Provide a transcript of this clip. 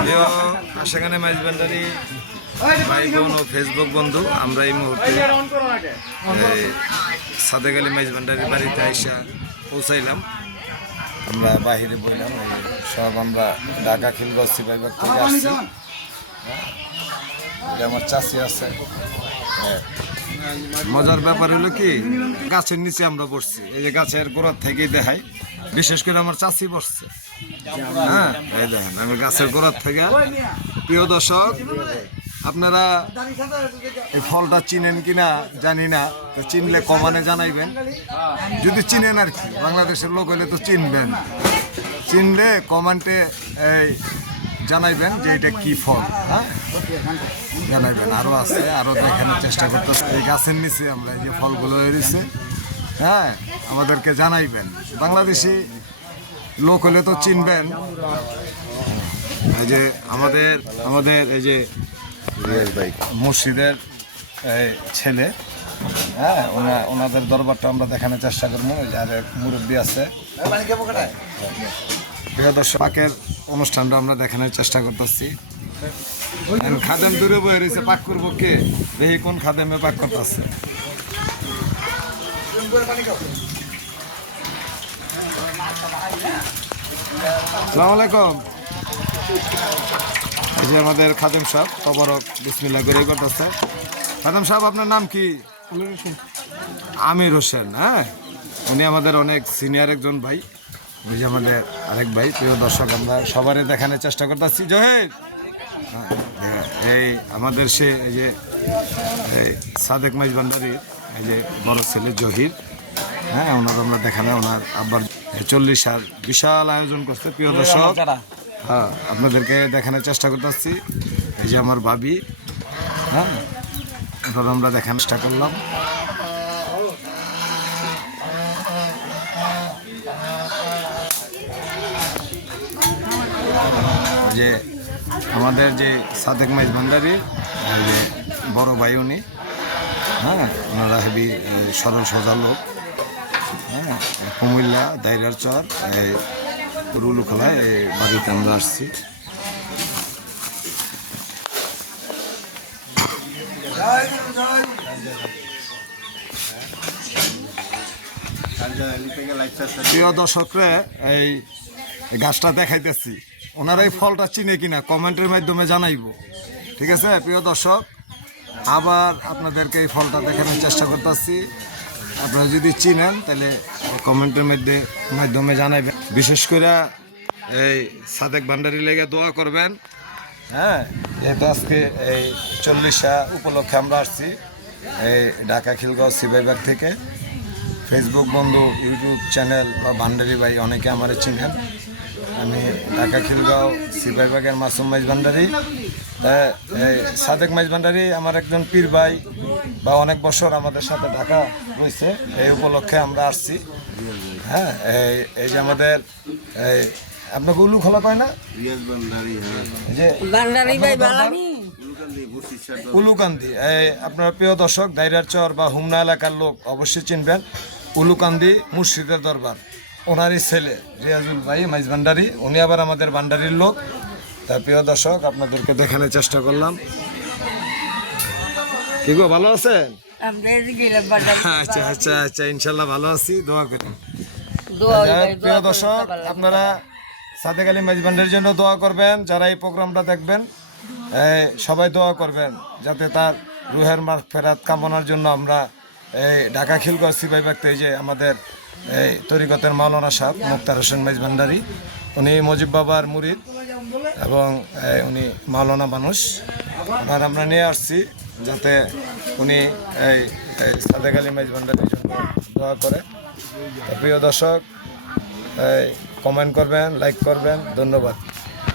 প্রিয় আশাখানে মাইজ ভান্ডারী ভাই বোন ও ফেসবুক বন্ধু, আমরা এই মুহূর্তে সাদেক আলী মাইজ ভান্ডারীর বাড়িতে আইসা পৌঁছাইলাম। আমরা বাহিরে বললাম সব আমরা ঢাকা খিলগাঁও সিপাহীবাগ থেকে আসছি। আমার চাষি আছে। মজার ব্যাপার হলো কি, গাছের নিচে আমরা বসছি, এই যে গাছের গোড়ার থেকেই দেখাই, বিশেষ করে আমার চাষি বসছে। হ্যাঁ, এই দেখেন আমি গাছের গোড়ার থেকে। প্রিয় দর্শক, আপনারা এই ফলটা চিনেন কিনা জানি না, তো চিনলে কমানে জানাইবেন। যদি চিনেন আর কি, বাংলাদেশের লোক হলে তো চিনবেন, চিনলে কমেন্টে এই জানাইবেন যে এটা কি ফল। হ্যাঁ, জানাইবেন। আরও আছে, আরও দেখানোর চেষ্টা করতেছে। এই গাছের নিচে আমরা এই যে ফলগুলো হয়েছে, হ্যাঁ, আমাদেরকে জানাইবেন। বাংলাদেশি লোক হলে তো চিনবেন। এই যে আমাদের এই যে মুর্শিদের ছেলে, হ্যাঁ, ওনাদের দরবারটা আমরা দেখানোর চেষ্টা করবো। আর এক মুরব্বী আছে। প্রিয় দর্শক, পাকের অনুষ্ঠানটা আমরা দেখানোর চেষ্টা করতেছি। খাদেম দূরে বয়ে রয়েছে, পাক করবো কে দেখি কোন খাদেমে পাক করতেছে। আসসালামু আলাইকুম। এই যে আমাদের খাদেম সাহেব তবরক বিসমিল্লাহ করে করতেছে। খাদেম সাহেব, আপনার নাম কি? আমির হোসেন। হ্যাঁ, উনি আমাদের অনেক সিনিয়র একজন ভাই। ওই যে আমাদের আরেক ভাই। প্রিয় দর্শক, আমরা সবারই দেখানোর চেষ্টা করতেছি। জহির, এই আমাদের সে এই যে সাদেক মাইজ ভান্ডারীর এই যে বড় ছেলে জহির। হ্যাঁ, ওনার আমরা দেখানো, ওনার আব্বার 40 আর বিশাল আয়োজন করছে। প্রিয় দর্শক, হ্যাঁ, আপনাদেরকে দেখানোর চেষ্টা করতেছি। এই যে আমার ভাবি। হ্যাঁ, এবার আমরা দেখানোর চেষ্টা করলাম। যে আমাদের যে সাদেক মাইজ ভান্ডারী যে বড় ভাই উনি, হ্যাঁ, ওনারা হেবি সরল সোজা লোক। হ্যাঁ, কুমিল্লা দাইরার চর রুলুখোলায় এই বাড়িতে আমরা আসছি। প্রিয় দর্শকরা, এই গাছটা দেখাইতেছি, ওনারা এই ফলটা চিনে কিনা কমেন্টের মাধ্যমে জানাইব। ঠিক আছে প্রিয় দর্শক, আবার আপনাদেরকে এই ফলটা দেখানোর চেষ্টা করতেছি। আপনারা যদি চিনেন তাহলে কমেন্টের মাধ্যমে জানাইবেন। বিশেষ করে এই সাদেক ভান্ডারী লেগে দোয়া করবেন। হ্যাঁ, যেহেতু আজকে এই 40 উপলক্ষে আমরা আসছি এই ঢাকা খিলগাঁও সিপাহীবাগ থেকে। ফেসবুক বন্ধু, ইউটিউব চ্যানেল বা ভান্ডারী ভাই অনেকে আমার চিনেন। আমি ঢাকা খিলগাঁও সিপাহীবাগের মাসুম মাইজ ভান্ডারী। এই সাদেক মাইজ ভান্ডারী আমার একজন পীর ভাই, বা অনেক বছর আমাদের সাথে ঢাকা রয়েছে। এই উপলক্ষে আমরা আসছি। হ্যাঁ, এই যে আমাদের এই আপনাকে উলু খোলা পায় না, যে উলুকান্দি। এই আপনার প্রিয় দর্শক, দাইরার চর বা হুমনা এলাকার লোক অবশ্যই চিনবেন। উলুকান্দি মুর্শিদের দরবার, ওনারই ছেলে রিয়াজুল ভাই মাইজ ভান্ডারী, উনি আবার আমাদের ভান্ডারীর লোক। তা প্রিয় দর্শক, আপনাদেরকে দেখানোর চেষ্টা করলাম। কি গো, ভালো আছেন? আচ্ছা আচ্ছা আচ্ছা, ইনশাল্লাহ ভালো আছি, দোয়া করি। প্রিয় দর্শক, আপনারা সাদেক আলী মাইজ ভান্ডারীর জন্য দোয়া করবেন। যারা এই প্রোগ্রামটা দেখবেন সবাই দোয়া করবেন, যাতে তার রুহের মাগফিরাত কামনার জন্য আমরা এই ঢাকা খিলগাঁও সিপাহীবাগ থেকে যে আমাদের এই তরিকতের মাওলানা সাহেব মুক্তার হোসেন মাইজ ভান্ডারী, উনি মুজিব বাবার মুরিদ এবং উনি মাওলানা মানুষ। আর আমরা নিয়ে আসছি যাতে উনি এই সাদেক আলী মাইজ ভান্ডারীর জন্য দোয়া করে। প্রিয় দর্শক, কমেন্ট করবেন, লাইক করবেন। ধন্যবাদ।